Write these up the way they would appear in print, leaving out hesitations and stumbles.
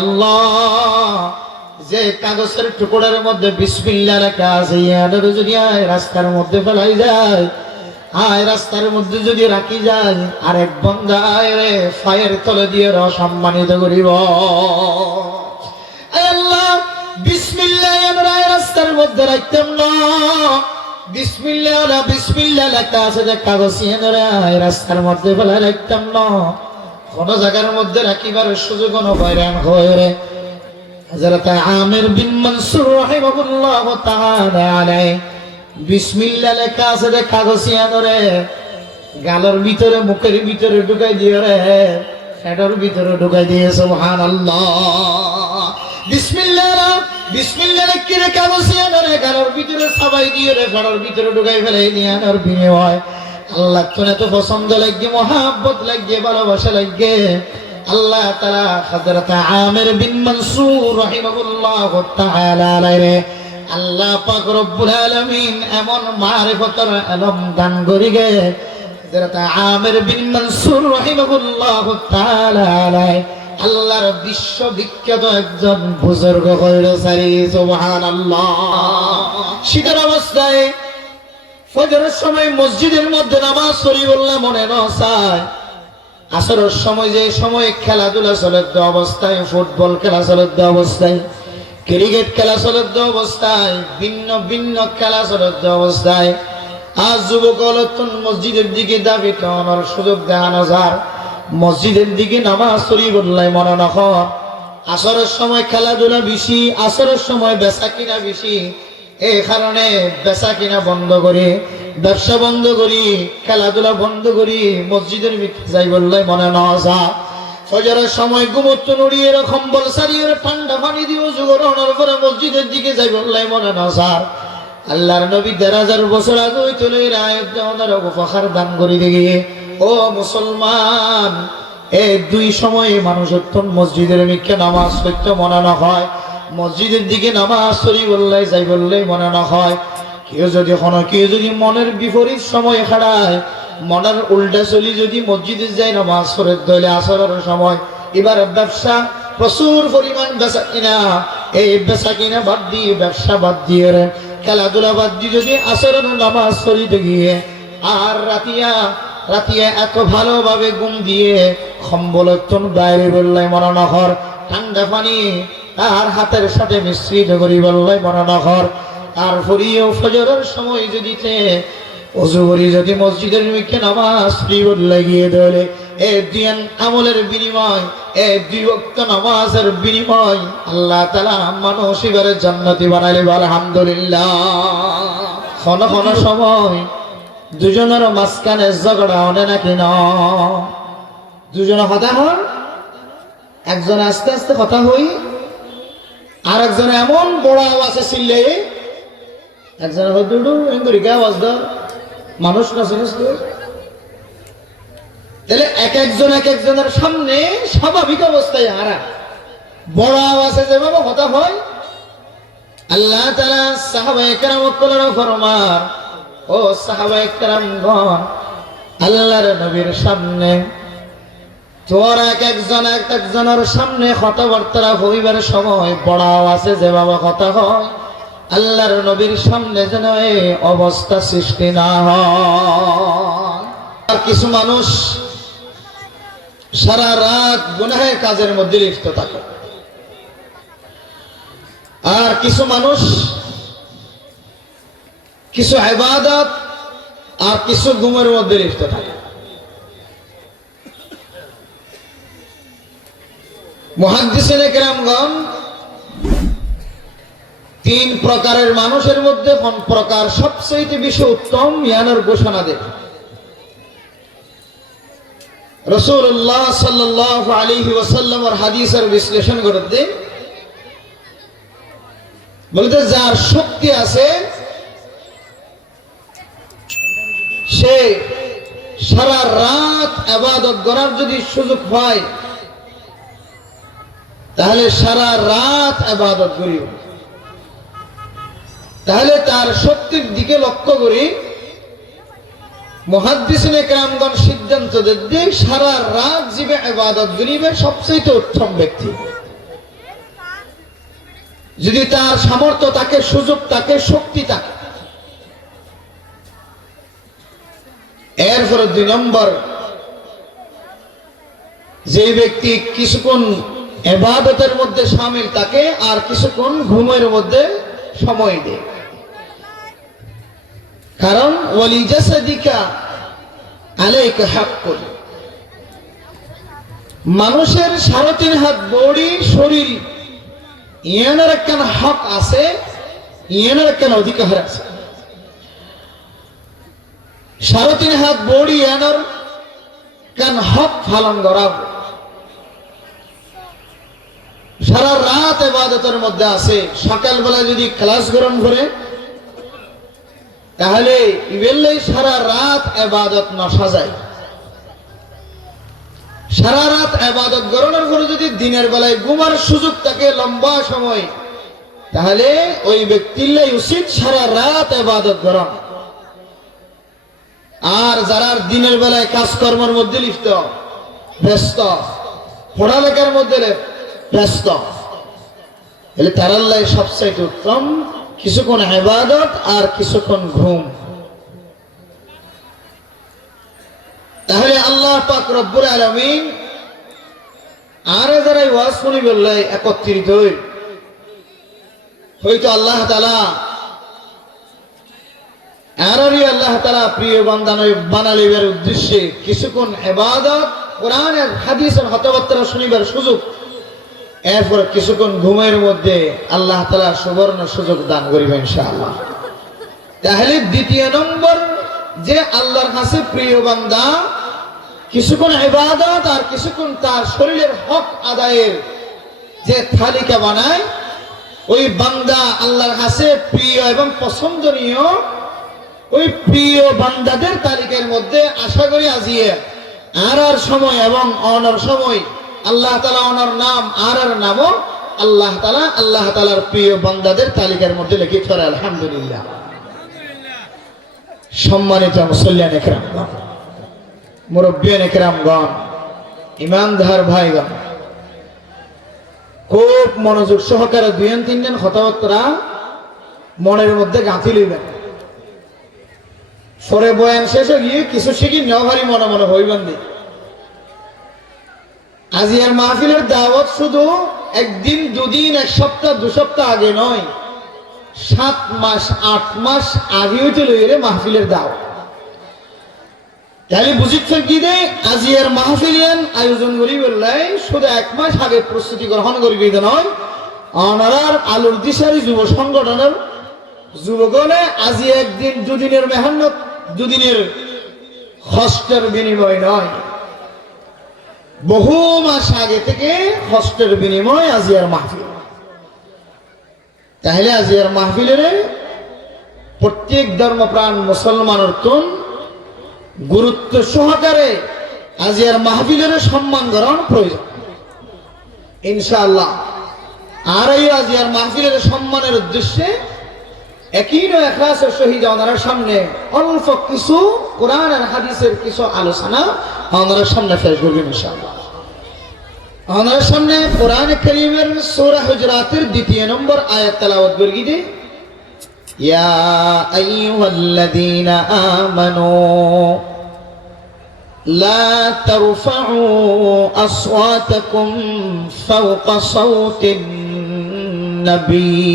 আল্লাহ, যে কাগজের টুকরার মধ্যে বিসমিল্লাহ লেখা আছে, ইয়াদের যদি রাস্তার মধ্যে ফেলাই যায়, রাস্তার মধ্যে যদি রাখি যায়, আরেক বন্দায় রে ফায়ের তলে দিয়ে সম্মানিত করিব। আল্লাহ, বিসমিল্লাহ রাস্তার মধ্যে রাখতাম না, বিসমিল্লাহ লেখা আছে যে কাগজ রাস্তার মধ্যে ফেলাই রাখতাম না, কোন জায়গার মধ্যে রাখিবার সুযোগ নয়রান হয়ে হযরত আমির বিন মনসুর রাহিমাহুল্লাহ তাআলা আলাইহি বিসমিল্লাহ লেখা আছে যে কাগজ গালের ভিতরে মুখের ভিতরে ঢুকাই দিয়ে রে পেটের ভিতরে ঢুকাই দিয়ে সুবহানাল্লাহ। বিসমিল্লাহ লেখা রে কাগজ গালের ভিতরে সাবাই দিয়ে রে পেটের ভিতরে ঢুকাই ফেলে নিয়ে আনার বিনিময় আল্লাহ তোনে তো পছন্দ লাগে, মহাব্বত লাগে, ভালোবাসা লাগে। আল্লাহ তাআলা হযরত আমির বিন মনসুর রাহিমাহুল্লাহ তাআলা আলাইহি আল্লাহ পাক রব্বুল আলামিন এমন মারিফতের ইলম দান করিগে, হযরত আমির বিন মনসুর রাহিমাহুল্লাহ তাআলা আলাইহি আল্লাহর বিশ্ববিখ্যাত একজন বুজুর্গ হইলো সারি সুবহানাল্লাহ। শীতের অবস্থায় ফজরের সময় মসজিদের মধ্যে নামাজ পড়িবল্লা মনে ন চায়, আসরের সময় যে সময় খেলাধুলা চলতে অবস্থায়, ফুটবল খেলা চলতে অবস্থায়, ক্রিকেট খেলা চলতে অবস্থায়, ভিন্ন ভিন্ন খেলা চলতে অবস্থায় আজ যুবকল মসজিদের দিকে দাবি টানার সুযোগ দেখানো যার, মসজিদের দিকে নামাজ পড়িবল্লাই মনে নখ। আসরের সময় খেলাধুলা বেশি, আসরের সময় বেচা কিনা বেশি, এই কারণে বেচা কিনা বন্ধ করি, ব্যবসা বন্ধ করি, খেলাধুলা বন্ধ করি, মসজিদের যাই বললাই মনে না যা। ফজরের সময় ঘুমোচ্ছ নড়িয়ে এরকম বল সারিয়ে ঠান্ডা পানি দিয়ে জোগানোর পরে মসজিদের দিকে যাই বললাই মনে না যার। আল্লাহর নবী ১,৫০০ বছর আগে চলে আয়াত দেওয়ার উপহার দান করি দিয়ে ও মুসলমান, এই দুই সময়ে মানুষ মসজিদের মিথ্যা নামাজ পড়তে মনে না হয়, মসজিদের দিকে নামাজ পড়ি বললাই যাই বললেই মনে না হয়। কেউ যদি মনের বিপরীত সময় খাড়ায়, মনের উল্টা চলি যদি মসজিদে যায় নামাজ পড়ে দলে আসরের সময়, এবার ব্যবসা প্রচুর পরিমাণ বেচা কিনা, এই বেচা কিনা বাদ দিয়ে, ব্যবসা বাদ দিয়ে, খেলাধুলা বাদ দিয়ে যদি আসরের নামাজ পড়িতে গিয়ে আর রাতিয়া এত ভালোভাবে ঘুম দিয়ে কম্বলতন বাইরে বললাই মনে না হর, ঠান্ডা পানি তার হাতের সাথে মিশ্রিত করি বললাই মনে না হর, তারপরেও ফজরের সময় যদি ওযু করি যদি মসজিদের মুখে নামাজ লাগিয়ে দেয়, এই দিন আমলের বিনিময়, এই ২ ওয়াক্ত নামাজের বিনিময় আল্লাহ তাআলা মানুষ এবারে জান্নাতি বানাইলে আলহামদুলিল্লাহ। কোন কোন সময় দুজনের মাঝখানে ঝগড়া হয় নাকি না, দুজনে কথা হন, একজন আস্তে আস্তে কথা হই, আর একজন এমন বড় আওয়াজে চিল্লে, একজন দুডু এঙ্গুরিকে আওয়াজ দাও, মানুষ না শুনিস তো। তাহলে এক একজনের সামনে স্বাভাবিক অবস্থায় হারা বড় আওয়াজে যেভাবে কথা হয়, আল্লাহ তাআলা সাহাবায়ে কেরামকে ফরমান, ও সাহাবায়ে কেরামগণ, আল্লাহর নবীর সামনে তোরা একজনের সামনে কথাবার্তা হইবার সময় বড় আওয়াজে যেভাবে কথা হয়, আল্লাহর নবীর সামনে যেন এই অবস্থা সৃষ্টি না হয়। আর কিছু মানুষ সারা রাত গুনাহের কাজের মধ্যে লিপ্ত থাকে, আর কিছু মানুষ কিছু ইবাদত আর কিছু গুমের মধ্যে লিপ্ত থাকে। মুহাদ্দিসিনে কেরামগণ ৩ প্রকারের মানুষের মধ্যে কোন প্রকার সবচেয়ে বেশি উত্তম ইয়ানের ঘোষণা দেন। রাসূলুল্লাহ সাল্লাল্লাহু আলাইহি ওয়াসাল্লামের হাদিসের বিশ্লেষণ করতে বলতে, যার শক্তি আছে সে সারা রাত ইবাদত করার যদি সুযোগ পায় তাহলে সারা রাত ইবাদত করিও, তাহলে তার শক্তির দিকে লক্ষ্য করি মুহাদ্দিসিনে কেরামগণ সিদ্ধান্ত দেন সারা রাত জীবে ইবাদত করিবে সবচেয়ে উত্তম ব্যক্তি। যদি তার সামর্থ্য থাকে, সুযোগ থাকে, শক্তি থাকে। এরপরে 2 নম্বর, যে ব্যক্তি কিছুক্ষণ ইবাদতের মধ্যে শামিল থাকে আর কিছুক্ষণ ঘুমের মধ্যে সময় দেয়। কারণ ওয়ালি জাসাদিকা আলাইকা হাক্কুন, মানুষের 3.5 হাত বডি শরীর ইয়ানের একখান হক আছে, ইয়ানের একখান অধিকার আছে। 3.5 হাত বডি ইয়ানোর কান হক পালন করা। সারা রাত ইবাদতের মধ্যে আছে, সকালবেলা যদি ক্লাস গ্রহণ করে তাহলে ইবেলই সারা রাত ইবাদত নশা যায়। সারা রাত ইবাদত গ্রহণের পরে যদি দিনের বেলায় ঘুমার সুযোগ থাকে লম্বা সময়, তাহলে ওই ব্যক্তির উচিত সারা রাত ইবাদত গ্রহণ। আর যারা দিনের বেলায় কাজকর্মের মধ্যে লিপ্ত, ব্যস্ত, পড়ালেখার মধ্যে ব্যস্ত, তাহলে তার লাই সবচাইতে উত্তম কিছুক্ষণ ইবাদত আর কিছুক্ষণ ঘুম। তাহলে আল্লাহ পাক রব্বুল আলামিন আর যারা ওয়াজ শুনি বললে একত্রিত হয়তো আল্লাহ তাআলা আরই আল্লাহ তাআলা প্রিয় বান্দা বানালিবার উদ্দেশ্যে কিছুক্ষণ ইবাদত, কোরআনের হাদিসের কথাবার্তা শুনিবার সুযোগ, এরপর কিছুক্ষণ ঘুমের মধ্যে আল্লাহ তাআলা সুবর্ণ সুযোগ দান করিবেন ইনশাআল্লাহ। তাহলে 2 নম্বর, যে আল্লাহর কাছে প্রিয় বান্দা কিছুক্ষণ ইবাদত আর কিছুক্ষণ তার শরীরের হক আদায়ের যে তালিকা বানায়, ওই বান্দা আল্লাহর কাছে প্রিয় এবং পছন্দনীয় ওই প্রিয় বান্দাদের তালিকার মধ্যে আশা করি আজিয়ে আর সময় এবং অনর সময় আল্লাহ তাআলা ওনার নাম আর নামও আল্লাহ তাআলার প্রিয় বান্দাদের তালিকার মধ্যে লিখিত করে। আলহামদুলিল্লাহ। সম্মানিত মুসল্লিয়ান ইকরামগণ, মুরব্বিয়ান ইকরামগণ, ইমানদার ভাইগণ, খুব মনোযোগ সহকারে 2-3 দিন কথাবার্তা মনের মধ্যে গাঁথি লইবেন। পরে বয়ান শেষে গিয়ে কিছু শিখি নেওয়া ভারী মনে মনে হইবেন দি। আজিয়ার মাহফিলের দাওয়াত শুধু 1 দিন 2 দিন 1 সপ্তাহ 2 সপ্তাহ আগে নয়, 7 মাস 8 মাস আগে হইতে লইরে মাহফিলের দাওয়াত। তাহলে বুঝিচ্ছেন কি দে আজিয়ার মাহফিলিয়ান আয়োজন করি বললে শুধু 1 মাস আগে প্রস্তুতি গ্রহণ করিবে নয়, অনারার আলুর দিশারি যুব সংগঠনের যুবগণে আজি 1 দিন 2 দিনের মেহনত 2 দিনের কষ্টের বিনিময় নয়, বহু মাস আগে থেকে কষ্টের বিনিময় আজিয়ার মাহফিল। তাহলে আজিয়ার মাহফিলের প্রত্যেক ধর্মপ্রাণ মুসলমানের তুন গুরুত্ব সহকারে আজিয়ার মাহফিলের সম্মান গ্রহণ প্রয়োজন ইনশাআল্লাহ। আর এই আজিয়ার মাহফিলের সম্মানের উদ্দেশ্যে একইন ইখলাসের সহিত ওনার সামনে অল্প কিছু কোরআন আর হাদিসের কিছু আলোচনা ওনার সামনে পেশ করব ইনশাআল্লাহ। ওনার সামনে কোরআন কারীমের সূরা হুজুরাতের 2 নম্বর আয়াত তেলাওয়াত করি দে। ইয়া আইয়ুহাল্লাযীনা আমানু লা তারফাউ আসওয়াতাকুম ফাওকা সাওতিন নবী।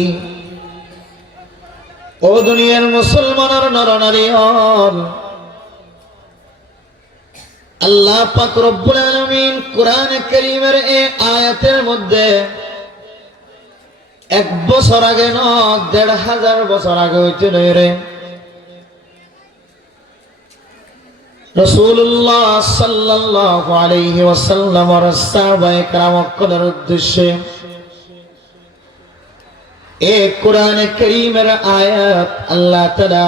ও দুনিয়ার মুসলমানের নরনারী হল, আল্লাহ পাক রব্বুল আলামিন কোরআন কারীমের এই আয়াতের মধ্যে 1 বছর আগে ন 1500 বছর আগে হইতে রে রাসূলুল্লাহ সাল্লাল্লাহু আলাইহি ওয়াসাল্লাম আর সাহাবায়ে কেরামের উদ্দেশ্যে এই কোরআন কারীমের আয়াত আল্লাহ তাআলা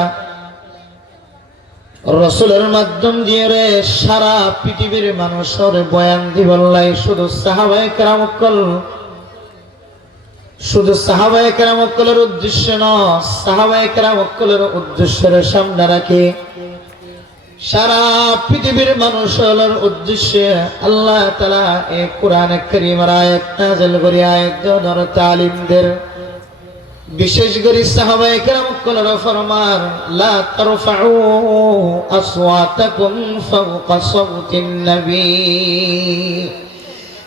রাসূলের মাধ্যম দিয়ে সারা পৃথিবীর মানুষের বয়ান দিবল্লাই শুধু সাহাবায়ে কেরামের উদ্দেশ্য না, সাহাবায়ে কেরামের উদ্দেশ্যের সামনে রাখে সারা পৃথিবীর মানুষের উদ্দেশ্যে আল্লাহ তাআলা এই কোরআন কারীমের আয়াত নাযিল করে আয়াত দ্বারা তালিমদের বিশেষ করে সাহাবায়ে কেরাম কলর ফরমান লা তারফাউ আসওয়াতাকুম ফাওকা সাওতিন নবী।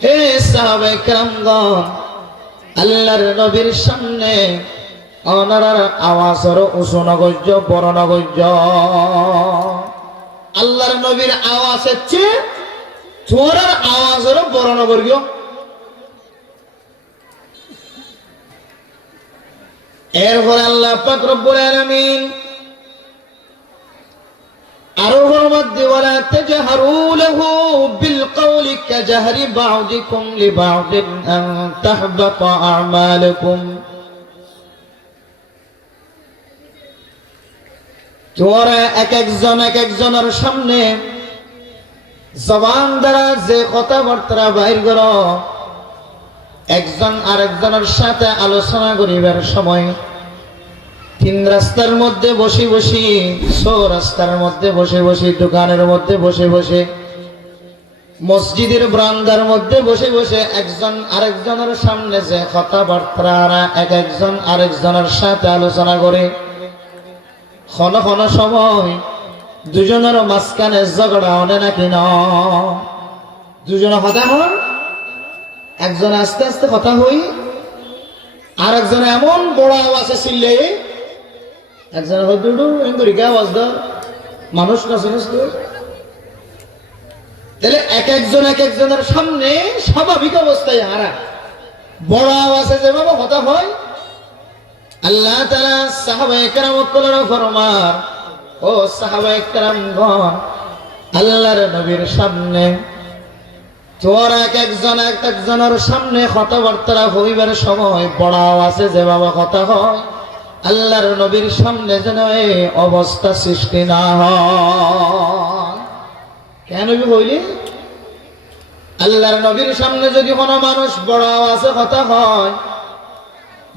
হে সাহাবায়ে কেরামগণ, আল্লাহর নবীর সামনে ওনার আওয়াজের উঁচু নগর্য, বড় নগর্য। আল্লাহর নবীর আওয়াজের চেয়ে তোমার আওয়াজের বড় নগর্য। এরপরে আল্লাহ পাক রব্বুল আলামিন আরো ফরমাতে ওয়ালা তাজহারু লাহু বিল কওলি কাজহরি বা'দিকুম লিবা'দিন আন তাহবাতা আ'মালুকুম। তোমরা এক একজনের সামনে জবান দ্বারা যে কথাবার্তা বাইর করো, একজন আরেকজনের সাথে আলোচনা করিবার সময় তিন রাস্তার মধ্যে বসে বসে, রাস্তার মধ্যে বসে বসে, দোকানের মধ্যে বসে বসে, মসজিদের বারান্দার মধ্যে বসে বসে একজন আরেকজনের সামনে যে কথাবার্তা একজন আরেকজনের সাথে আলোচনা করে, ক্ষণ ক্ষণ সময় দুজনের মাঝখানে ঝগড়া হনে নাকি ন, দুজনে কথা হন, একজন আস্তে আস্তে কথা হই, আর একজন এমন বড় আওয়াজে চিল্লে, একজন আওয়াজ দাও মানুষ না চিনিস তো। তাহলে এক একজনের সামনে স্বাভাবিক অবস্থায় হারা বড় আওয়াজে যেভাবে কথা হয়, আল্লাহ তাআলা সাহাবায়ে কেরামকে ফরমান, ও সাহাবায়ে কেরামগণ, আল্লাহর নবীর সামনে তোমরা একজনের সামনে কথাবার্তা হইবার সময় বড় আওয়াজে যেভাবে কথা হয়, আল্লাহর নবীর সামনে যেন এই অবস্থা সৃষ্টি না হয়। কেন বলি? আল্লাহর নবীর সামনে যদি কোনো মানুষ বড় আওয়াজে কথা হয়,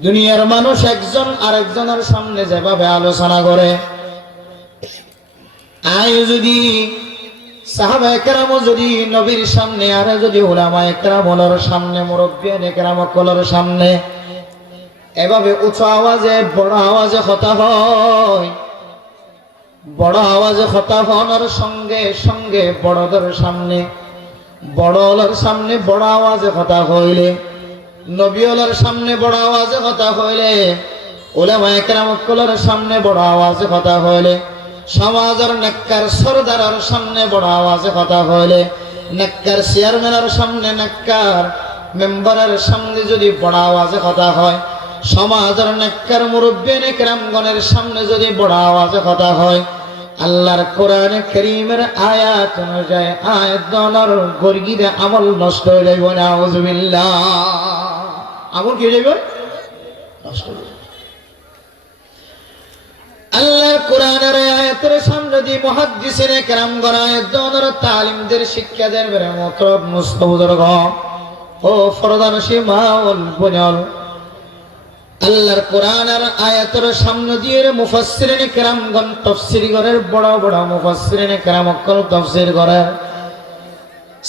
দুনিয়ার মানুষ একজন আরেকজনের সামনে যেভাবে আলোচনা করে, যদি সাহাবায়ে কেরাম যদি নবীর সামনে, আর যদি উলামায়ে কেরামের সামনে, মুরব্বিয়ানে কেরামের সামনে এভাবে উঁচু আওয়াজে বড় আওয়াজে কথা হয়, বড় আওয়াজে কথা হওয়ার সঙ্গে সঙ্গে বড়দের সামনে বড় আওয়াজে কথা হইলে, নবীওয়ালার সামনে বড় আওয়াজে কথা হইলে, উলামায়ে কেরামের সামনে বড় আওয়াজে কথা হইলে, সমাজের নেককার সরদারের সামনে বড় আওয়াজে কথা হইলে, নেককার চেয়ারম্যানের সামনে, নেককার মেম্বারের সামনে যদি বড় আওয়াজে কথা হয়, সমাজের নেককার মুরব্বিয়ানে কেরামগণের সামনে যদি বড় আওয়াজে কথা হয়, আল্লাহর কোরআনে কারীমের আয়াত অনুযায়ী আয়াত দনার গর্গিরে আমল নষ্ট হয়ে যাইব। নাউযুবিল্লাহ। আমল কি যাইব? নষ্ট হয়ে যাবে। আল্লাহর কোরআনের আয়াতের সামনে দি মুহাদ্দিসিনে কেরামগণ আয়াত দনার তালিমদের শিক্ষাদের বের মতো মুস্তাবুজুর্গ ও ফরদানশী মাউল বুনিয়াল, আল্লাহর কোরআনের আয়াতের সামনে দিয়ে মুফাসসিরিনে কেরামগণ তাফসীর করেন, বড় বড় মুফাসসিরিনে কেরাম তাফসীর করেন।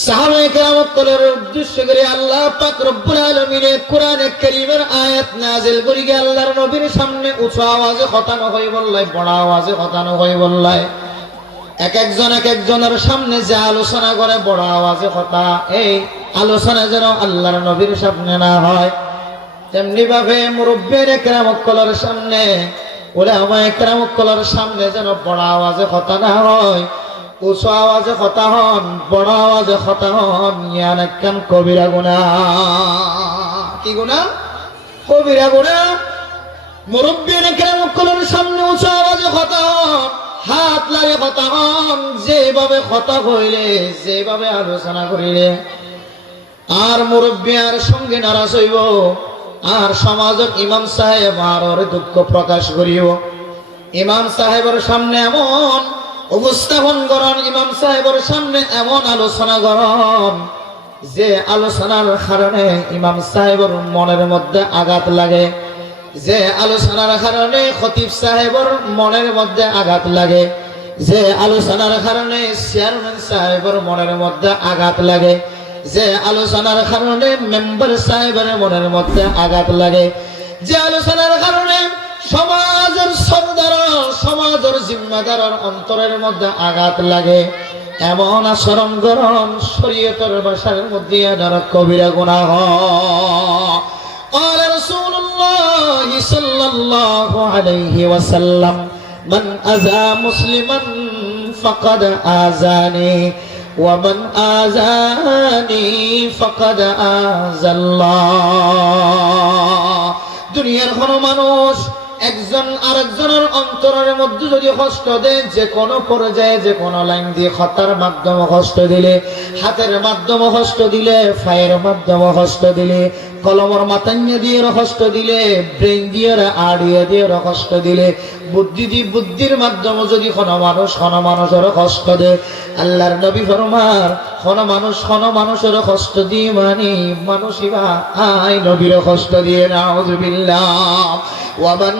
সাহাবায়ে কেরামের উদ্দেশ্য করে আল্লাহ পাক রব্বুল আলামিন কোরআনে কারীমের আয়াত নাযিল করি গে আল্লাহর নবীর সামনে উঁচু আওয়াজে কথা না হই বললাই, বড় আওয়াজে কথা না হই বললাই, এক একজনের সামনে যে আলোচনা করে বড় আওয়াজে কথা, এই আলোচনা যেন আল্লাহর নবীর সামনে না হয়। তেমনি ভাবে মুরব্বিয়ানে কেরামের সামনে, উলামায়ে কেরামের সামনে যেন বড় আওয়াজে কথা না হয়, উঁচু আওয়াজে কথা হন, বড় আওয়াজে কথা হন, ইয়ানাকান কবিরা গুনাহ। কি গুনাহ? কবিরা গুনাহ। মুরব্বিয়ানে কেরামের সামনে উঁচু আওয়াজে কথা হন, হাত লাগে কথা হন, যেভাবে কথা কইলে, যেভাবে আলোচনা করিলে আর মুরব্বিয়ার সঙ্গে নারাজ হইব, আর সমাজের ইমাম সাহেব আর দুঃখ প্রকাশ করিও, ইমাম সাহেবের সামনে এমন উপস্থাপন করন, ইমাম সাহেবের সামনে এমন আলোচনা করন যে আলোচনার কারণে ইমাম সাহেবের মনের মধ্যে আঘাত লাগে, যে আলোচনার কারণে খতিব সাহেবের মনের মধ্যে আঘাত লাগে, যে আলোচনার কারণে চেয়ারম্যান সাহেবের মনের মধ্যে আঘাত লাগে, যে আলোচনার কারণে মেম্বার সাহেবের মনের মধ্যে আঘাত লাগে, যে আলোচনার কারণে সমাজের সর্দার, সমাজের জিম্মাদার অন্তরের মধ্যে আঘাত লাগে, এমন আচরণ করণ শরীয়তের ভাষার মধ্যে দ্বারা কবিরা গুনাহ। قال رسول الله صلى الله عليه وسلم من أذى مسلما فقد آذاني ومن آذاني فقد آذى الله। দুনিয়ার কোন মানুষ একজন আরেকজনের অন্তরের মধ্যে যদি কষ্ট দেয়, যে কোনো পর্যায়ে যে কোনো লাইন দিয়ে খতার মাধ্যমে কষ্ট দিলে, হাতের মাধ্যমে কষ্ট দিলে, ফায়ের মাধ্যমে কষ্ট দিলে, কলমর মাতান্য দিয়ে কষ্ট দিলে, ব্রেন দিয়ে আড়িয়ে দিয়ে কষ্ট দিলে, বুদ্ধির মাধ্যমে যদি কোনো মানুষের কষ্ট দেয়, আল্লাহর নবী ফরমান কোনো মানুষের কষ্ট দিয়ে মানে মানুষই বা আই নবীর কষ্ট দিয়ে। নাউযুবিল্লাহ। ওয়ামান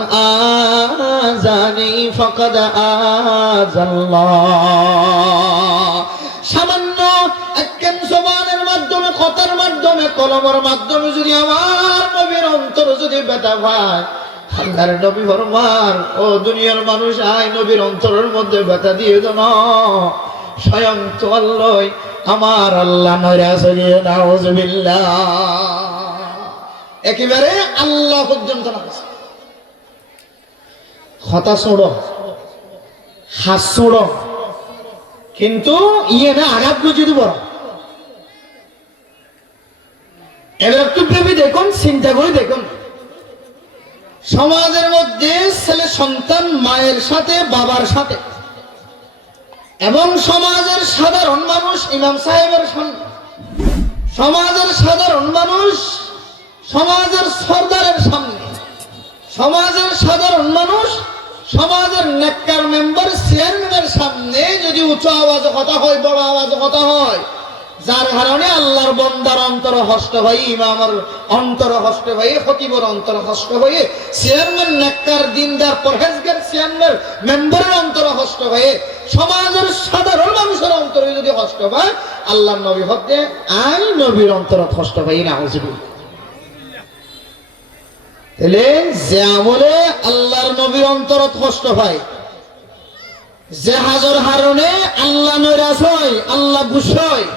আযানি ফাকাদ আযাল্লাহ। সামান্য একখান জবানের মাধ্যমে, কথার মাধ্যমে, কলমের মাধ্যমে যদি আমার নবীর অন্তর যদি ব্যথা পায়, আল্লাহর নবী ফরমান ও দুনিয়ার মানুষ আই নবীর অন্তরের মধ্যে ব্যথা দিয়ে দাও না, স্বয়ং তো আল্লাহ আমার আল্লাহ নারাজ হয়ে। নাউযুবিল্লাহ। একেবারে আল্লাহ পর্যন্ত নারাজ। কথা ছোড়ো, হাত ছোড়ো, কিন্তু ইয়ে না আঘাত যদি বড়। এবার একটু ভেবে দেখুন, চিন্তা করে দেখুন, সমাজের মধ্যে ছেলে সন্তান মায়ের সাথে বাবার সাথে, এবং সমাজের সাধারণ মানুষ ইমাম সাহেবের সামনে, সমাজের সাধারণ মানুষ সমাজের সর্দারের সামনে, সমাজের সাধারণ মানুষ সমাজের নেককার মেম্বার চেয়ারম্যানের সামনে যদি উঁচু আওয়াজে কথা হয়, বড় আওয়াজে কথা হয়, যার কারণে আল্লাহর বন্দার অন্তর হষ্ট হয়ে, ইমামের অন্তর হষ্ট হয়ে, খতিবর অন্তর হষ্ট হয়ে, চেয়ারম্যান নেককার দিনদার পরহেজগার চেয়ারম্যান মেম্বারের অন্তর হষ্ট হয়ে, সমাজের সাধারণ মানুষের অন্তরে যদি হষ্ট হয়, আল্লাহর নবী হতে আই নবীর অন্তর হষ্ট হয়ে। নাউযুবিল্লাহ। তাহলে যে আমলে আল্লাহর নবীর অন্তরত কষ্ট হয়, যে হাজর হারণে আল্লাহ নারাজ হয়, আল্লাহ গুসা হয়,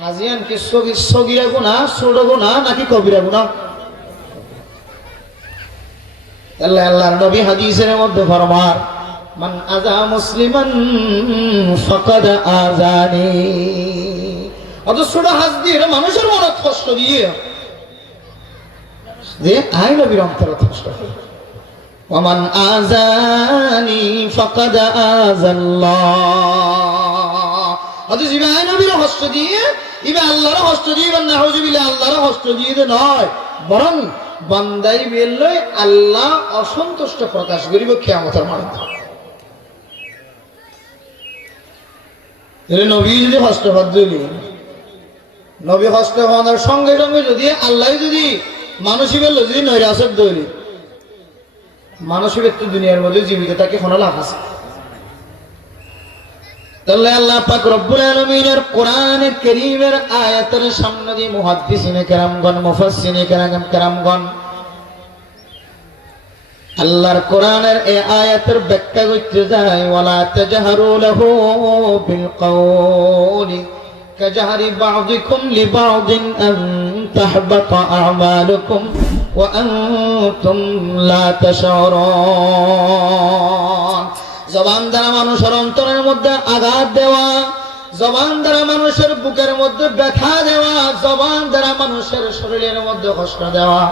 হাজিয়ান কি সগীরা গুনাহ, ছোট গুনাহ নাকি কবিরা গুনাহ? আল্লাহর নবী হাদিসের মধ্যে ফরমান মান আযা মুসলিমান ফাকাদ আযানি। অত ছোট হাজ দিয়ে মানুষের মনে কষ্ট দিয়ে যে আই নবীর অন্তরে কষ্ট হয়। ওয়ামান আযানি ফাকাদ আযাল্লাহ। অত জিবা আই নবীর কষ্ট দিয়ে ইবা আল্লাহর কষ্ট দিয়ে, নাউযুবিল্লাহ, আল্লাহর কষ্ট দিয়ে নয়, বরং বান্দাই বেলই আল্লাহ অসন্তুষ্ট প্রকাশ করিব কিয়ামতের মাঠে। নবী যদি কষ্ট পাচ্ছিলি, নবী কষ্ট হওয়ার সঙ্গে সঙ্গে যদি আল্লাহ যদি মানুষই বেল যদি নৈরাসক দৌড়ি, মানুষের একটু দুনিয়ার মধ্যে জীবিত তাকে কোনো লাভ আছে? তাহলে আল্লাহ পাক রব্বুল আলামিনের কোরআনে কারীমের আয়াতের সামনে দিয়ে মুহাদ্দিসিনে কেরামগণ, মুফাসসিরিনে কেরামগণ আল্লাহর কোরআনের এই আয়াতের ব্যাখ্যা করতে যায়, ওয়ালা তাজহারু লাহু বিল কওলি কাজহারি বা'দিকুম লিবা'দিন আন তাহবাতা আ'মালুকুম ওয়া আনতুম লা তাশউরুন। জবান দ্বারা মানুষের অন্তরের মধ্যে আঘাত দেওয়া, জবান দ্বারা মানুষের বুকের মধ্যে ব্যথা দেওয়া, জবান দ্বারা মানুষের শরীরের মধ্যে কষ্ট দেওয়া,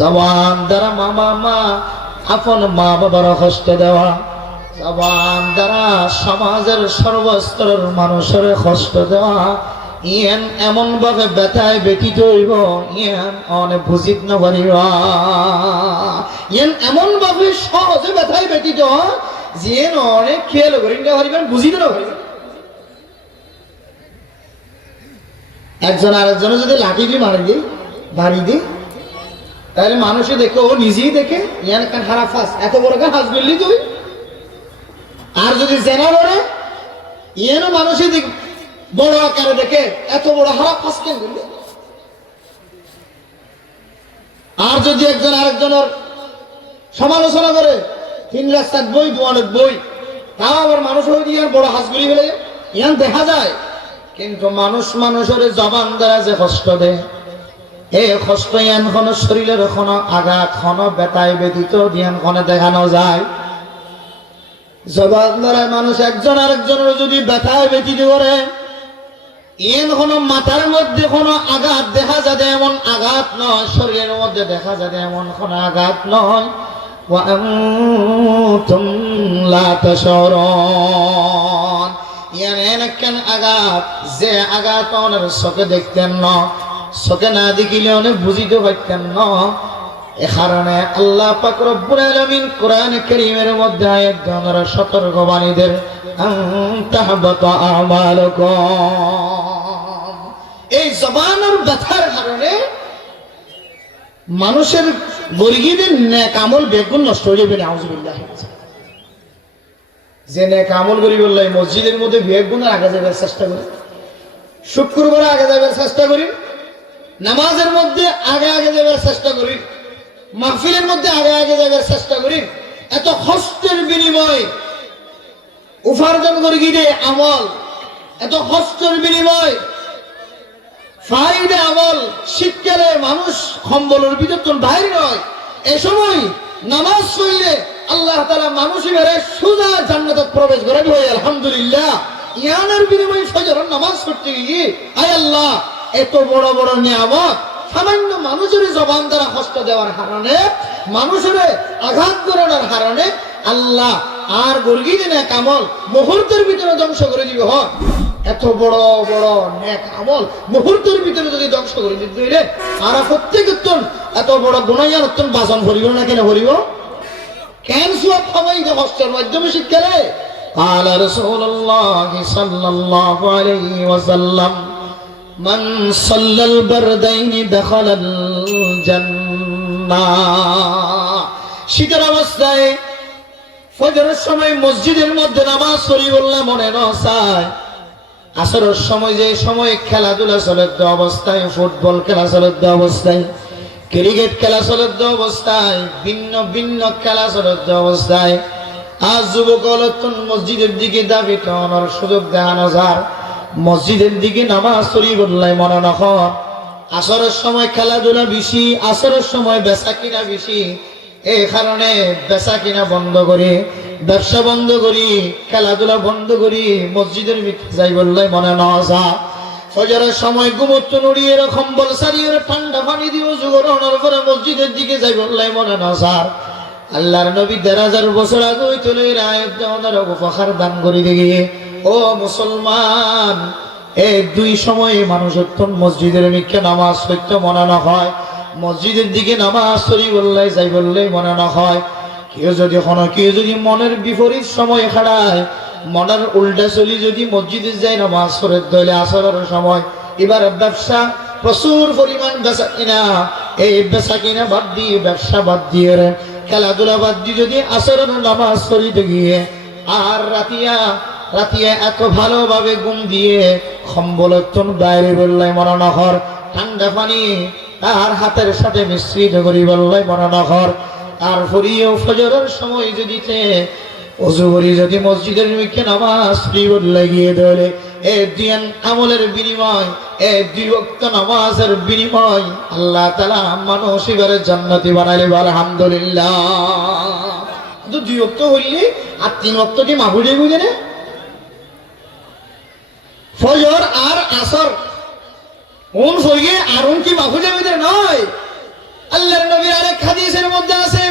জবান দ্বারা মা আপন মা বাবার কষ্ট দেওয়া, জবান দ্বারা সমাজের সর্বস্তরের মানুষের কষ্ট দেওয়া, ইয়ান এমন ভাবে ব্যথায় ব্যতীত হইব, ইয়ান অনেক বুঝিত না পারিব, ইয়ান এমন ভাবে সহজে ব্যথায় ব্যতীত যে অনেক খেয়াল করি না পারিবেন, বুঝিত না পারিবেন। একজন আরেকজনে যদি লাঠি দিয়ে মারি দিই, বাড়ি দিই, তাহলে মানুষে দেখে, ও নিজেই দেখে ইয়ান একটা খারাপ ফাঁস, এত বড় কা হাস বললি তুই। আর যদি জেনা বলে ইয়ানও মানুষে বড় আকারে দেখে, এত বড় খারাপ ফাঁস কেন বললি। আর যদি একজন আরেকজনের সমালোচনা করে 3 রাস্তার বই 2 অনেক বই, তাও আবার মানুষ হয়ে দিয়ে বড় হাসগুলি ফেলে ইয়ান দেখা যায়। কিন্তু মানুষ মানুষের জবান দ্বারা যে কষ্ট দেয়, এই কষ্ট ইয়ান কোনো শরীরের কোনো আঘাত কোনো ব্যথায় ব্যতীত দিয়ান কোনো দেখানো যায়। জবান দ্বারা মানুষ একজন আরেকজনের যদি ব্যথায় ব্যতীত করে, এন কোনো মাথার মধ্যে কোনো আঘাত দেখা যাবে এমন আঘাত নয়, শরীরের মধ্যে দেখা যাবে এমন কোনো আঘাত নয়। وأنتم لا تشعرون কেন আঘাত, যে আঘাত ওনার চোখে দেখতেন না, চোখে না দেখিলে অনেক বুঝিতে পারতেন না। এ কারণে আল্লাহ পাক রব্বুল আলামিন কোরআন কারীমের মধ্যে আয়াত দ্বারা সতর্কবাণীদের তাহবাতা আমালুকুম। এই জবানের ব্যথার কারণে মানুষের গরিবদের নেক আমল বেগুন নষ্ট হয়ে যাবে। নাউজুবিল্লাহ। যে নেক আমল করি বললে মসজিদের মধ্যে বেগুনের আগে যাবার চেষ্টা করি, শুক্রবার আগে যাবার চেষ্টা করি, নামাজের মধ্যে আগে আগে যাবার চেষ্টা করি, মাহফিলের মধ্যে আগে আগে যাবার চেষ্টা করি। এত কষ্টের বিনিময় উপার্জন করি কি আমল, এত কষ্টের বিনিময় ফায়দা আমল। শীতকালে মানুষ কম্বলের ভিতর তো বাইরে নয়, এ সময় নামাজ পড়লে আল্লাহ তাআলা মানুষই বেড়ে সোজা জান্নাতে প্রবেশ করে হয়। আলহামদুলিল্লাহ। ইয়ানের বিনিময়ে ফজরের নামাজ পড়তে গিয়ে আয় আল্লাহ এত বড় বড় নিয়ামত সামান্য মানুষের জবান দ্বারা কষ্ট দেওয়ার কারণে, মানুষের আঘাত করানোর কারণে আল্লাহ আর গর্গিয়ে নেক আমল মুহূর্তের ভিতরে ধ্বংস করে দিবে। হয় এত বড় বড় নেক আমল মুহূর্তের ভিতরে যদি ধ্বংস করে দিতে হইলে আর প্রত্যেকের এত বড় গুনাইয়ার বাসন ভরিব না, কেন ভরিব? কেন সব সময় কষ্টের মাধ্যমে শিক্ষালে قال رسول الله صلى الله عليه وسلم من صلى البردين دخل الجنة। শীতের অবস্থায় ফজরের সময় মসজিদের মধ্যে নামাজ পড়ি বললে মনে না চায়। আসরের সময় যে সময় খেলাধুলা চলতে অবস্থায়, ফুটবল খেলা চলতে অবস্থায়, ক্রিকেট খেলা চলতে অবস্থায়, ভিন্ন ভিন্ন খেলা চলতে অবস্থায় আজ যুবক মসজিদের দিকে দাবি করার সুযোগ দেখানো যার, মসজিদের দিকে নামাজ পড়ি বললে মনে না হয়। আসরের সময় খেলাধুলা বেশি, আসরের সময় বেচা কিনা বেশি। এই কারণে বেচা কিনা বন্ধ করি, ব্যবসা বন্ধ করি, খেলাধুলা বন্ধ করি, মসজিদের ভিতরে যাই বললে মনে না যা। ফজরের সময় ঘুমোচ্ছ নড়িয়ে এরকম বল সারিয়ে ঠান্ডা পানি দিয়ে জোগানোর পরে মসজিদের দিকে যাই বললে মনে না যার। আল্লাহর নবী ১,৫০০ বছর আগে চলে আয়াত দেওয়ার উপহার দান করে দিয়ে ও মুসলমান, এই দুই সময়ে মানুষ মসজিদের মিথ্যে নামাজ পড়তে মনে না হয়, মসজিদের দিকে নামাজ পড়ি বললে যাই বললে মনে না হয়। কেউ যদি মনের বিপরীত সময় খাড়ায়, মনের উল্টা চলি যদি মসজিদে যাই নামাজ পড়ে দলে আসরের সময়, এবার ব্যবসা প্রচুর পরিমাণ বেচা কিনা, এই বেচা কিনা বাদ দিয়ে ব্যবসা বাদ দিয়ে খেলাধুলা বাদ দিয়ে যদি আসরের নামাজ পড়িতে গিয়ে আর রাতিয়া এত ভালোভাবে ঘুম দিয়ে কম্বলতন বাইরে বললে মনে না হর, ঠান্ডা পানি তার হাতের সাথে মিশ্রিত করি বললে মনে না হর। আর ফরিও ফজরের সময় যদি ওযু করি যদি মসজিদের মুখে নামাজ পড়লে গিয়ে ধরে এ দিন আমলের বিনিময়, এ 2 ওয়াক্ত নামাজের বিনিময় আল্লাহ তাআলা মানুষ এবারে জান্নাতি বানাইলে আলহামদুলিল্লাহ। 2 ওয়াক্ত হইলে আর 3 ওয়াক্ত কি মাহফুজে বুঝে না? ফজর আর আসর কোন ফজরে আর কি মাহফুজে বুঝে নয়। আল্লাহর নবীর আরেক হাদিসের মধ্যে আছে,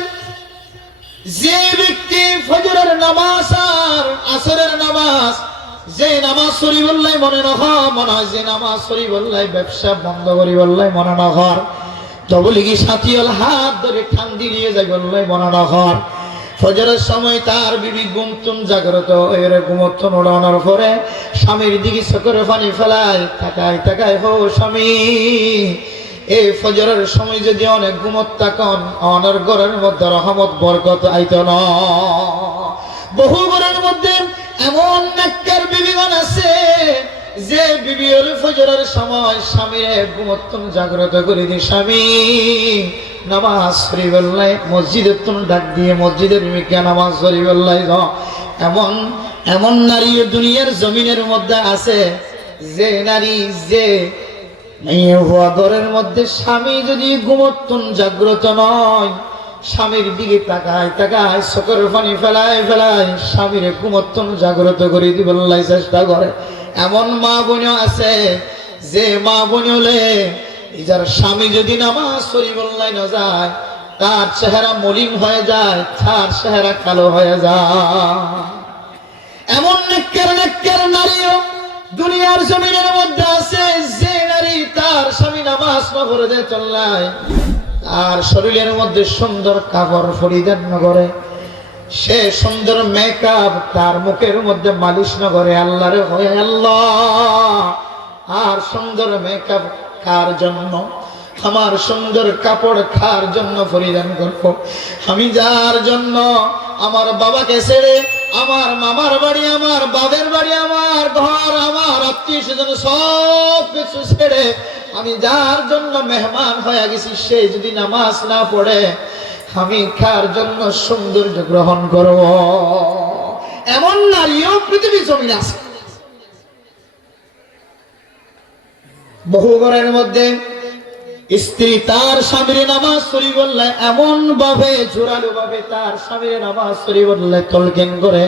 যে ব্যক্তি ফজরের নামাজ আর আসরের নামাজ, যে নামাজ পড়ি বললে মনে না হয়, যে নামাজ পড়ি বললে ব্যবসা বন্ধ করি বললে মনে না হয়, তবে কি সাথী হল হাত ধরে ঠান দিয়ে যাই বললে মনে না হয়। ফজরের সময় তার বিবি ঘুমতুন জাগ্রত এর ঘুমতুন ওড়ানোর পরে স্বামীর দিকে চোখের পানি ফেলায়, তাকায় তাকায় হো স্বামী। এই ফজরের সময় যদি অনেক ঘুমত থাকুন, অনার ঘরের মধ্যে রহমত বরকত আইত না। বহু ঘরের মধ্যে এমন নেককার বিবিগণ আছে যে বিবি হল ফজরের সময় স্বামীর ঘুমতুন জাগ্রত করে দিয়ে স্বামী নামাজ পড়িবেলাই মসজিদের তুমি ডাক দিয়ে মসজিদের মিকে নামাজ পড়িবেলাই এমন এমন নারী দুনিয়ার জমিনের মধ্যে আছে যে নারী যে ঘরের মধ্যে স্বামী যদি ঘুমোত্তন জাগ্রত নয় স্বামীর দিকে তাকায় তাকায় চোখের পানি ফেলায় ফেলায় স্বামীর ঘুমোত্তন জাগ্রত করে দিবেলাই চেষ্টা করে এমন মা বোনও আছে যে মা বোন হলে যার স্বামী যদি নামাজ পড়িবেলাই না যায় তার চেহারা মলিন হয়ে যায় তার চেহারা কালো হয়ে যায় এমন নেককার নারীও দুনিয়ার জমিনের মধ্যে আছে যে নারী তার স্বামী নামাজ না পড়ে চল্লায় তার শরীরের মধ্যে সুন্দর কাপড় পরিধান না করে সে সুন্দর মেকআপ তার মুখের মধ্যে মালিশ না করে আল্লাহরে হয়ে আল্লাহ আর সুন্দর মেকআপ কার জন্য আমার সুন্দর কাপড় কার জন্য পরিধান করব আমি যার জন্য আমার বাবাকে ছেড়ে আমার মামার বাড়ি আমার বাবার বাড়ি আমার ঘর আমার আত্মীয় স্বজন সব কিছু ছেড়ে আমি যার জন্য মেহমান হয়ে গেছি সে যদি নামাজ না পড়ে আমি কার জন্য সৌন্দর্য গ্রহণ করব এমন নারীও পৃথিবী জমিন আছে বহু ঘরের মধ্যে স্ত্রী তার স্বামীর নামাজ পড়ি বললে এমন ভাবে জোরালো ভাবে তার স্বামীর নামাজ পড়ি বললে তলকেন করে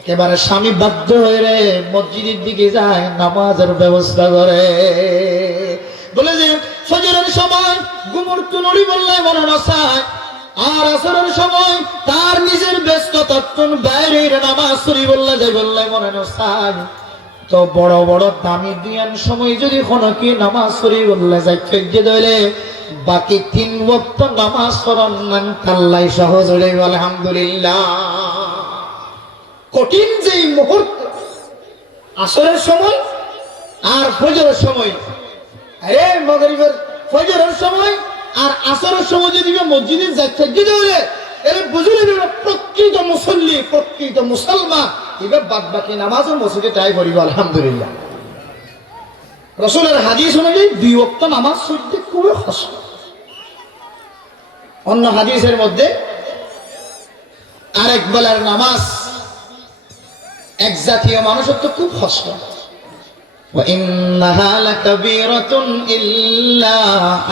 একেবারে স্বামী বাধ্য হয়ে রে মসজিদের দিকে যায় নামাজের ব্যবস্থা করে বলে যে ফজরের সময় গুমর তুনড়ি বললে মনে নসায় আর আসরের সময় তার নিজের ব্যস্ততা বাইরে নামাজ পড়ি বললে যাই বললে মনে নসায় তো বড় বড় দামি দিয়ান সময় যদি কোনো কি নামাজ পড়ি বললে যাই ফেজে দইলে বাকি 3 ওয়াক্ত নামাজ পড়ান মান আল্লাহ সহজ হলে আলহামদুলিল্লাহ কঠিন যেই মুহূর্ত আসরের সময় আর ফজরের সময় আরে মাগরিবের ফজরের সময় আর আসরের সময় যদি মসজিদে যাই ফেজে দইলে এরে বুঝলে প্রকৃত মুসল্লি প্রকৃত মুসলমান এবার বাদ বাকি নামাজের মসজিদে তাই পড়িব আলহামদুলিল্লাহ রাসূলের হাদিস অনুযায়ী 2 ওয়াক্ত নামাজ পড়তে খুবই কষ্ট অন্য হাদিসের মধ্যে আরেক বেলার নামাজ এক জাতীয় মানুষের তো খুব কষ্ট ওয়া ইন্নাহা লাকাবীরাতুন ইল্লা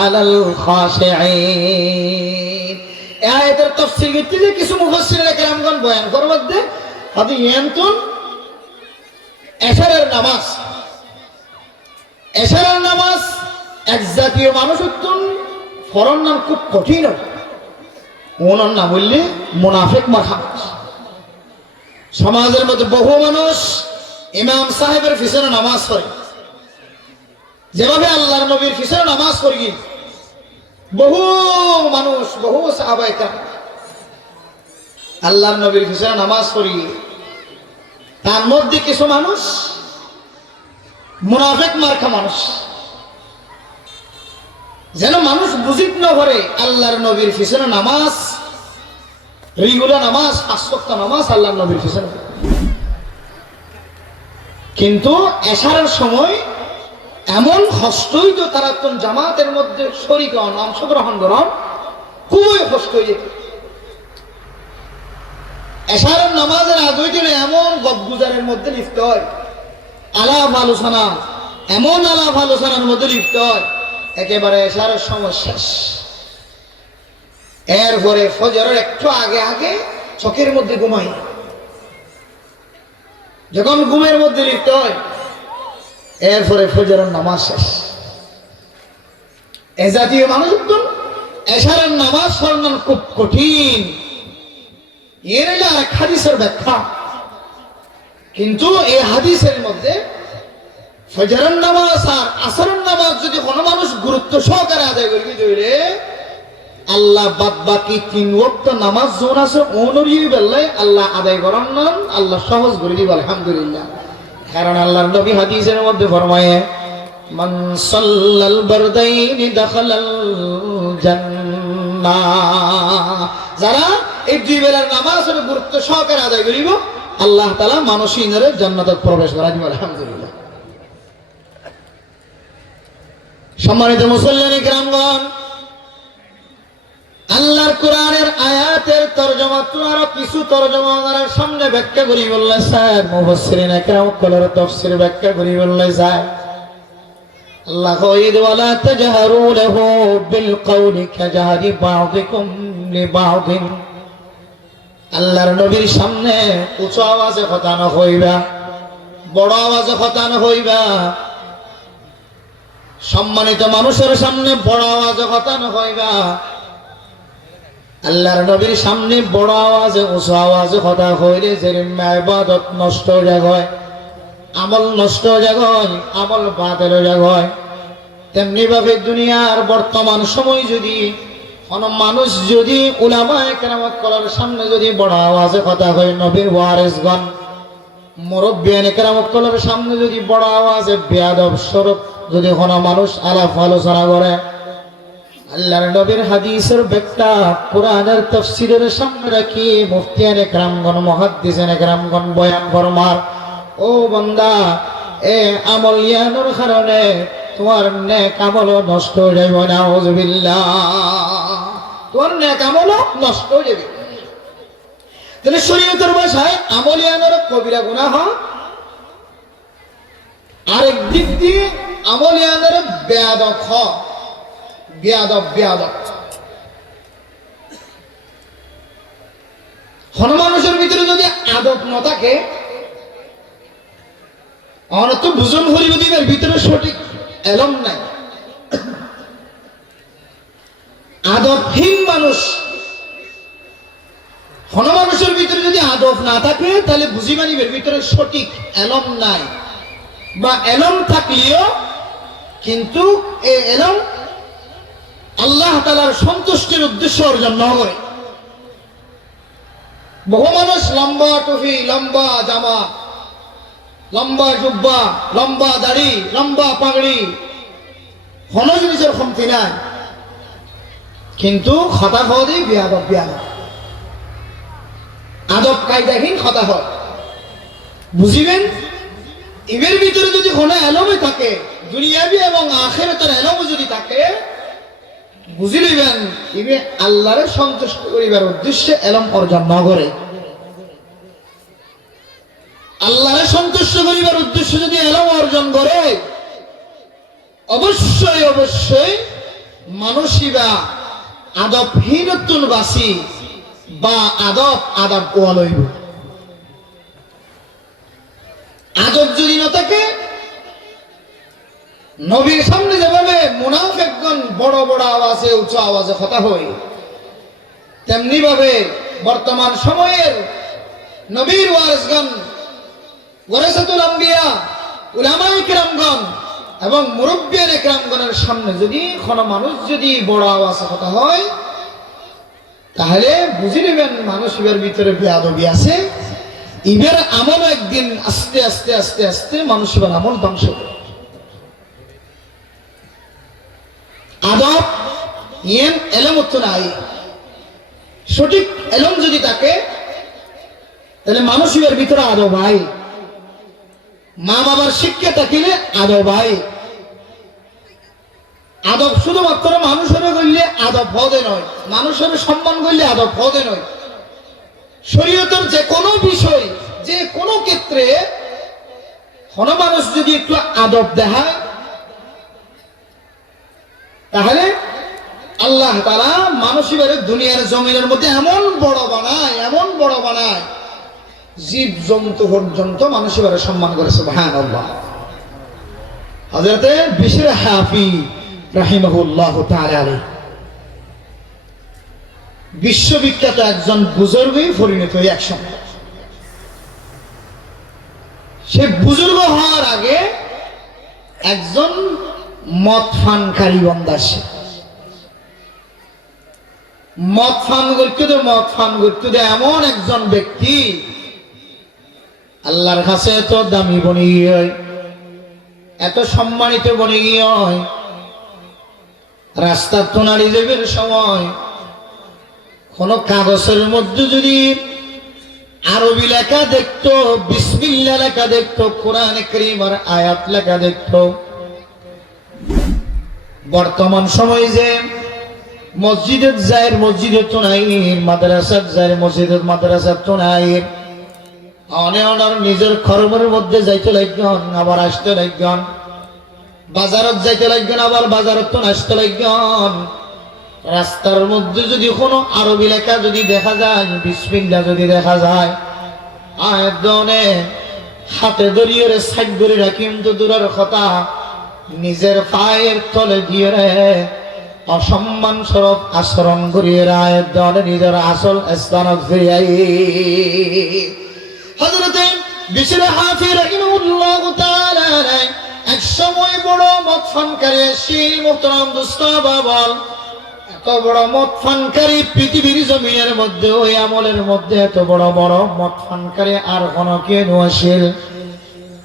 আলাল খাশিঈন এই আয়াতের তাফসীর করতে কিছু মুফাসসিররা কেরামগণ বয়ান করবার দে আদি এন্তন এশারের নামাজ এক জাতীয় মানুষের ফরন নাম খুব কঠিন ওনার নাম বললে মুনাফিক মাথা সমাজের মধ্যে বহু মানুষ ইমাম সাহেবের পিছনে নামাজ পড়ে যেভাবে আল্লাহর নবীর পিছনে নামাজ পড়ি বহু মানুষ বহু সাহাবায়ে কেরাম আল্লাহর নবীর পিছনে নামাজ পড়ি তার মধ্যে কিছু মানুষ মুনাফিক মার্কা মানুষ যেন মানুষ বুঝিত না করে আল্লাহর নবীর পিছনে নামাজ রেগুলার নামাজ 5 ওয়াক্ত নামাজ আল্লাহর নবীর পিছনে কিন্তু এশারের সময় এমন কষ্টই তো তারা তো জামাতের মধ্যে শরীক হন অংশগ্রহণ করেন খুবই কষ্ট হয়ে যেত এশারের নামাজের আগে দিলে এমন গপগুজারের মধ্যে লিপ্ত হয় আলাপ আলোচনা এমন আলাপ আলোচনার মধ্যে লিপ্ত হয় একেবারে এশারের সময় শেষ এরপরে ফজরের একটু আগে আগে চোখের মধ্যে ঘুমাই যখন ঘুমের মধ্যে লিপ্ত হয় এরপরে ফজরের নামাজ শেষ এ জাতীয় মানুষ এশারের নামাজ পড়ানো খুব কঠিন এর আরেক হাদিসের ব্যাখ্যা কিন্তু এই হাদিসের মধ্যে ফজরের নামাজ আর আসরের নামাজ যদি কোনো মানুষ গুরুত্ব সহকারে আদায় করবি তৈরি আল্লাহ বাদ বাকি 3 ওয়াক্ত নামাজ জোন আছে অনুরিয়ে বেলায় আল্লাহ আদায় করার নাম আল্লাহ সহজ করে দিব আলহামদুলিল্লাহ কারণ আল্লাহর নবী হাদিসের মধ্যে ফরমায়ে মান সাল্লাল বারদাইনি দাখালাল জান্নাহ যারা এই 2 বেলার নামাজের গুরুত্ব সহকারে আদায় করিব আল্লাহ তাআলা মানুষিনরে জান্নাতে প্রবেশ করাই দিব আলহামদুলিল্লাহ সম্মানিত মুসল্লিয়ানে কিরামগণ আল্লাহর কোরআনের আয়াতের তরজমা আরো কিছু তরজমা করার সামনে ব্যাখ্যা করি বললে স্যার মুফাসসিরিন একরাম কলের তাফসীর ব্যাখ্যা করি বললে স্যার আল্লাহ কইদ ওয়ালা তাজহারু লাহু বিল কওলি কাজাহারি বা'দিকুম লিবা'দিন আল্লাহর নবীর সামনে উঁচু আওয়াজে কথা না কইবা, বড় আওয়াজে কথা না কইবা, সম্মানিত মানুষের সামনে বড় আওয়াজে কথা না কইবা। আল্লাহর নবীর সামনে বড় আওয়াজে উঁচু আওয়াজে কথা কইলে যে ইবাদত নষ্ট হয়ে যায়, আমল নষ্ট হয়ে যায়, আমল বাতিল হয়ে যায়। তেমনি ভাবে দুনিয়ার বর্তমান সময় যদি কোন মানুষ যদি উলামায়ে কেরামত কলার সামনে যদি বড় আওয়াজে কথা কয়, নবীর ওয়ারিসগণ মুরব্বিয়ানে কেরামত কলার সামনে যদি বড় আওয়াজে বেয়াদব স্বরূপ যদি কোন মানুষ আলাপ আলোচনা করে, আল্লাহর নবীর হাদিসের ব্যাখ্যা কোরআনের তাফসীরের সামনে রাখি মুফতিয়ানে কেরামগণ মুহাদ্দিসিনে কেরামগণ বয়ান ফরমার, ও বান্দা এ আমল ইয়ানোর কারণে তোমার নেক আমল নষ্ট হয়ে যাবে, নাউযুবিল্লাহ, তোমার নেক আমল নষ্ট হয়ে যাবে। তাহলে শরীয়তের ভাষায় আমল ইয়ানোর কবিরা গুনাহ, আরেক দিক দিয়ে আমল ইয়ানোর বেয়াদব বেয়াদব বেয়াদব। কোন মানুষের ভিতরে যদি আদব না থাকে, আমার তো বুঝন হরিবদীপের ভিতরে সঠিক এলম নাই, আদবহীন মানুষ। কোন মানুষের ভিতরে যদি আদব না থাকে তাহলে বুঝিবানিবের ভিতরে সঠিক এলম নাই, বা এলম থাকলেও কিন্তু এই এলম আল্লাহ তাআলার সন্তুষ্টির উদ্দেশ্য অর্জন না করে। বহু মানুষ লম্বা টুপি, লম্বা জামা, লম্বা জুব্বা, লম্বা দাড়ি, লম্বা পাগড়ি, কোন জিনিসের কমতি নাই, কিন্তু কথা খাওয়া দিয়ে বেয়াদব বেয়াদব, আদব কায়দাহীন কথা হয়। বুঝিবেন এর ভিতরে যদি কোনো এলমে থাকে, দুনিয়াবি এবং আখিরাতের এলম যদি থাকে, বুঝি লইবেন ইবে আল্লাহরে সন্তুষ্ট করিবার উদ্দেশ্যে এলম অর্জন না করে। আল্লাহরে সন্তুষ্ট করিবার উদ্দেশ্যে যদি এলম অর্জন করে, অবশ্যই অবশ্যই মানুষই বা আদবহীনতুন বাসি বা আদব ওয়া লইব। আদব যদি না থাকে, নবীর সামনে যেভাবে মুনাফিকগণ বড় বড় আওয়াজে উচ্চ আওয়াজে কথা হয়, তেমনি ভাবে বর্তমান সময়ের নবীর ওয়ারিসগণ, ওয়ারিসাতুল আম্বিয়া, উলামায়ে কেরামগণ এবং মুরব্বিয়ানে কেরামগণের সামনে যদি কোনো মানুষ যদি বড় আওয়াজে কথা হয়, তাহলে বুঝে নেবেন মানুষের ভিতরে বেয়াদবি আছে। ইবের আমল একদিন আস্তে আস্তে আস্তে আস্তে মানুষের আমল ধ্বংস করে। আদব ইয়েন এলম নাই, সঠিক এলম যদি থাকে তাহলে মানুষের ভিতরে আদব হয়। মা বাবার শিক্ষা থাকিলে আদব হয়। আদব শুধুমাত্র মানুষের করলে আদব হদে নয়, মানুষের সম্মান করলে আদব হদে নয়। শরীয়তের যে কোনো বিষয়, যে কোনো ক্ষেত্রে কোন মানুষ যদি একটু আদব দেখায়, তাহলে আল্লাহ তাআলা মানুষের দুনিয়ার জমিনের মধ্যে এমন বড় বানায়, এমন বড় বানায়, জীব জন্তু পর্যন্ত মানুষের সম্মান করে। সুবহানাল্লাহ। হযরত বিশর হাফি রাহিমাহুল্লাহু তাআলা আলাইহি বিশ্ববিখ্যাত একজন বুজুর্গে পরিণত হয়ে একসময়। সে বুজুর্গ হওয়ার আগে একজন মদ পানকারী বান্দা, সে মদ পান করতে এমন একজন ব্যক্তি আল্লাহর কাছে এত দামি বনে গিয়ে হয়, এত সম্মানিত বনে গিয়ে হয়, রাস্তার তোনারি যাবের সময় কোন কাগজের মধ্যে যদি আরবি লেখা দেখতো, বিসমিল্লাহ লেখা দেখতো, কোরআনে কারীমের আয়াত লেখা দেখতো। বর্তমান সময়ে যে মসজিদে যায় মসজিদে তো নাই, মাদ্রাসাত যায় মসজিদে মাদ্রাসাত তো নাই। অনেক নিজের কর্মের মধ্যে যাইতে লাগবেন, আবার আসতে লাগবেন। বাজারত যাইতে লাগবেন, আবার বাজারত তো আসতে লাগবেন। রাস্তার মধ্যে যদি কোনো আরবি লেখা যদি দেখা যায়, বিসমিল্লাহ যদি দেখা যায়, আয়দনে হাতে ধরিয়ে রে সাইড করে রাখিম তো দূরের কথা, নিজের পায়ের তলে দিয়ে রে অসম্মান স্বরূপ আচরণ করিয়ে আয়দনে নিজের আসল স্থানত ফিরিয়াই। হযরতে বিশর হাফি রাহিমাহুল্লাহ তাআলা এক সময় বড় মদ পানকারী শিল মুহতারাম দোস্ত বাবাল, এত বড় মদ পানকারী পৃথিবীর জমিনের মধ্যে, ওই আমলের মধ্যে এত বড় বড় মদ পানকারী আর কোন কেউ আসিল।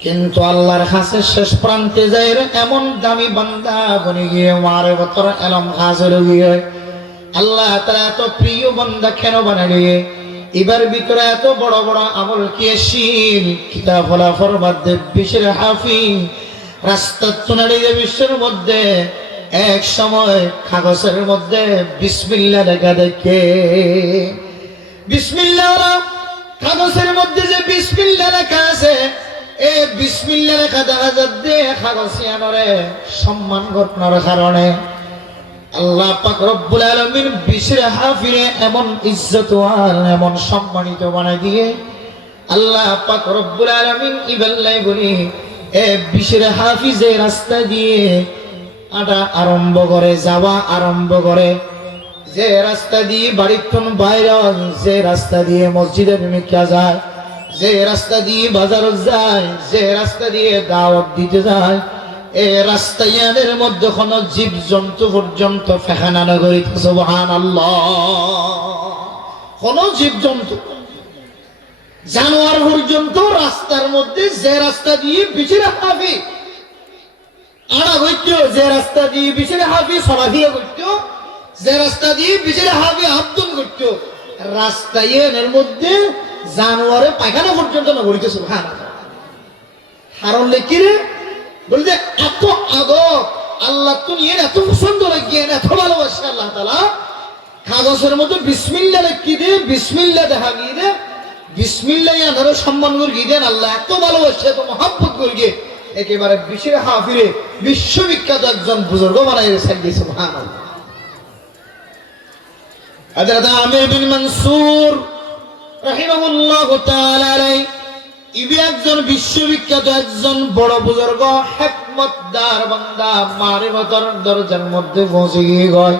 কিন্তু আল্লাহর কাছে শেষ প্রান্তে যায় এমন দামি বান্দা বনে গিয়ে মারে বতর এলম হাজির গিয়ে আল্লাহ তাআলা এত প্রিয় বান্দা কেন বানালিয়ে এবার ভিতরে এত বড় বড় আমল কি শিল কিতাব হলা ফরমাদ বিশর হাফি রাস্তা তুনারি বিশ্বের মধ্যে এক সময় কাগজের মধ্যে বিসমিল্লাহ লেখা দেখে। বিসমিল্লাহ কাগজের মধ্যে যে বিসমিল্লাহ লেখা আছে, এই বিসমিল্লাহ লেখা দেখা যাচ্ছে কাগজিয়ানরে সম্মান ঘটনার কারণে আল্লাহ পাক রব্বুল আলামিন বিশর হাফিরে এমন ইজ্জত আর এমন সম্মানিত বানাই দিয়ে আল্লাহ পাক রব্বুল আলামিন ইবাল্লাই বলি এ বিশর হাফিজে রাস্তা দিয়ে আটা আরম্ভ করে, যাওয়া আরম্ভ করে, যে রাস্তা দিয়ে বাড়ির বাইরে, যে রাস্তা দিয়ে মসজিদের মিকা যায়, যে রাস্তা দিয়ে বাজার যায়, যে রাস্তা দিয়ে দাওয়াত দিতে যায়, এই রাস্তায়ানের মধ্যে কোন জীব জন্তু পর্যন্ত ফেখানা নগরী। সুবহানাল্লাহ। কোন জীব জন্তু জানোয়ার পর্যন্ত রাস্তার মধ্যে, যে রাস্তা দিয়ে বিশর হাফি আড়া গইত, যে রাস্তা দিয়ে বিশর হাফি সলাফিয়া গইত, যে রাস্তা দিয়ে বিশর হাফি আব্দুল গইত, রাস্তায়ানের মধ্যে জানোয়ারে পায়খানা পর্যন্ত নগরীতে। সুবহানাল্লাহ। কারণ লেখি রে বলতে এত আদব আল্লাহ তো নিয়ে এত পছন্দ লাগিয়ে এত ভালোবাসে আল্লাহ তাআলা কাগজের মধ্যে বিসমিল্লাহ লিখি দে, বিসমিল্লাহ দেখা গিয়ে দে, বিসমিল্লাহ আনারও সম্মান করে গিয়ে দেন। আল্লাহ এত ভালোবাসে, এত মহাব্বত করে গিয়ে একেবারে বিশর হাফিরে বিশ্ববিখ্যাত একজন বুজুর্গ বানাই রেখেছেন। সুবহানাল্লাহ। হযরত আমির বিন মনসুর রাহিমাহুল্লাহ তাআলা আলাইহি ইবি একজন বিশ্ববিখ্যাত একজন বড় বুজুর্গ, হিকমতদার বান্দা, মারিফতের দরজার মধ্যে পৌঁছে গিয়ে গয়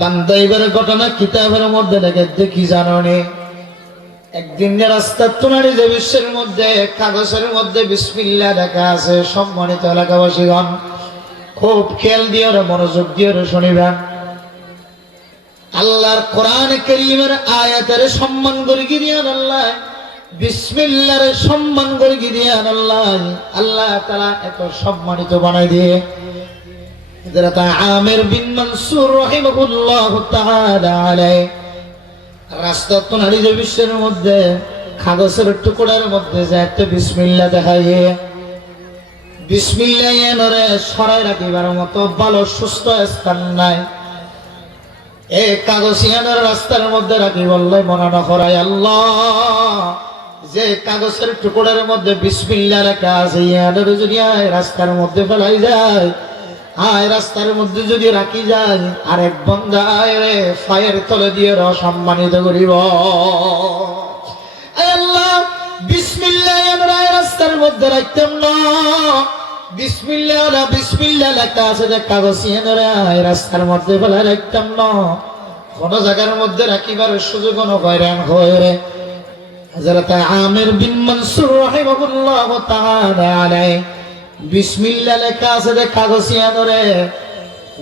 বান্দা এবার ঘটনা কিতাবের মধ্যে লেখে দেখি জানো নে, একদিন রাস্তার তুনারি যে বিশ্বের মধ্যে কাগজের মধ্যে বিসমিল্লাহ লেখা আছে। সম্মানিত এলাকাবাসীগণ খুব খেয়াল দিয়ে মনোযোগ দিয়ে শুনিবেন। আল্লাহর কোরআন কারীমের আয়াতের সম্মান করে গিরিয়ান আল্লাহ, বিসমিল্লাহর সম্মান করে গিরিয়ান আল্লাহ, আল্লাহ তাআলা এত সম্মানিত বানাই দিয়ে হযরত আমির বিন মনসুর রাহিমাহুল্লাহ তাআলা আলাইহি রাস্তা তো নারী যে বিশ্বের মধ্যে কাগজের টুকরার মধ্যে যে একটা বিসমিল্লাহ দেখাইয়ে বিসমিল্লাহ এনরে সরাই রাখিবার মতো ভালো সুস্থ স্থান নাই। এই কাগজিয়ানের রাস্তার মধ্যে রাখি বললে মনে না করাই আল্লাহ, যে কাগজের টুকরার মধ্যে বিসমিল্লাহ লেখা আছে ইয়ানের যদি রাস্তার মধ্যে ফেলাই যায়, আয় রাস্তার মধ্যে যদি রাখি যায়, আরেক বান্দা রে ফায়ের তলে দিয়ে সম্মানিত করিব। আল্লাহ বিসমিল্লাহ রাস্তার মধ্যে রাখতাম না, বিসমিল্লাহ বিসমিল্লাহ লেখা আছে যে কাগজিয়ানরে রাস্তার মধ্যে ফেলাই রাখতাম না, কোন জায়গার মধ্যে রাখিবার সুযোগ হয়রান হয়ে। হযরত আমির বিন মনসুর রাহিমাহুল্লাহ তাআলা আলাইহি বিসমিল্লাহ লেখা আছে যে কাগজিয়ানরে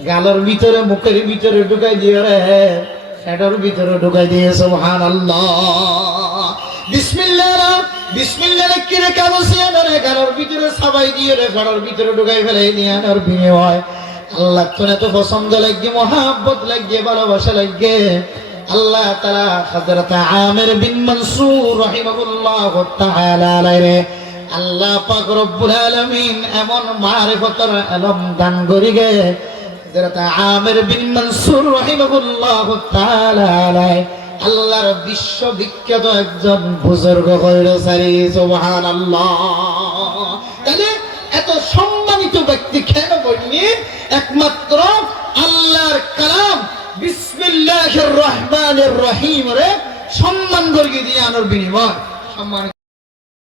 গালের ভিতরে মুখের ভিতরে ঢুকাই দিয়ে রে পেটের ভিতরে ঢুকাই দিয়ে। সুবহানাল্লাহ। বিসমিল্লাহ বিসমিল্লাহ লিখে রে কাগজিয়ানরে গালের ভিতরে সাবাই দিয়ে রে পেটের ভিতরে ঢুকাই ফেলে নিয়ে আনার বিনিময় আল্লাহ তো এত পছন্দ লাগে, মহাব্বত লাগে, ভালোবাসা লাগে আল্লাহ তাআলা হযরত আমির বিন মনসুর রাহিমাহুল্লাহ তাআলা আলাইহি আল্লাহ পাক রব্বুল আলামিন এমন মারিফতের ইলম দান করিগে হযরত আমির বিন মানসুর রাহিমাহুল্লাহু তাআলা আলাইহি আল্লাহর বিশ্ববিখ্যাত একজন বুজুর্গ হয়েছে। সুবহানাল্লাহ। তাহলে এত সম্মানিত ব্যক্তি কেন বলনি? একমাত্র আল্লাহর কালাম বিসমিল্লাহির রহমানির রহিম রে সম্মান করিয়ে দিয়ে আনার বিনিময়। সম্মানিত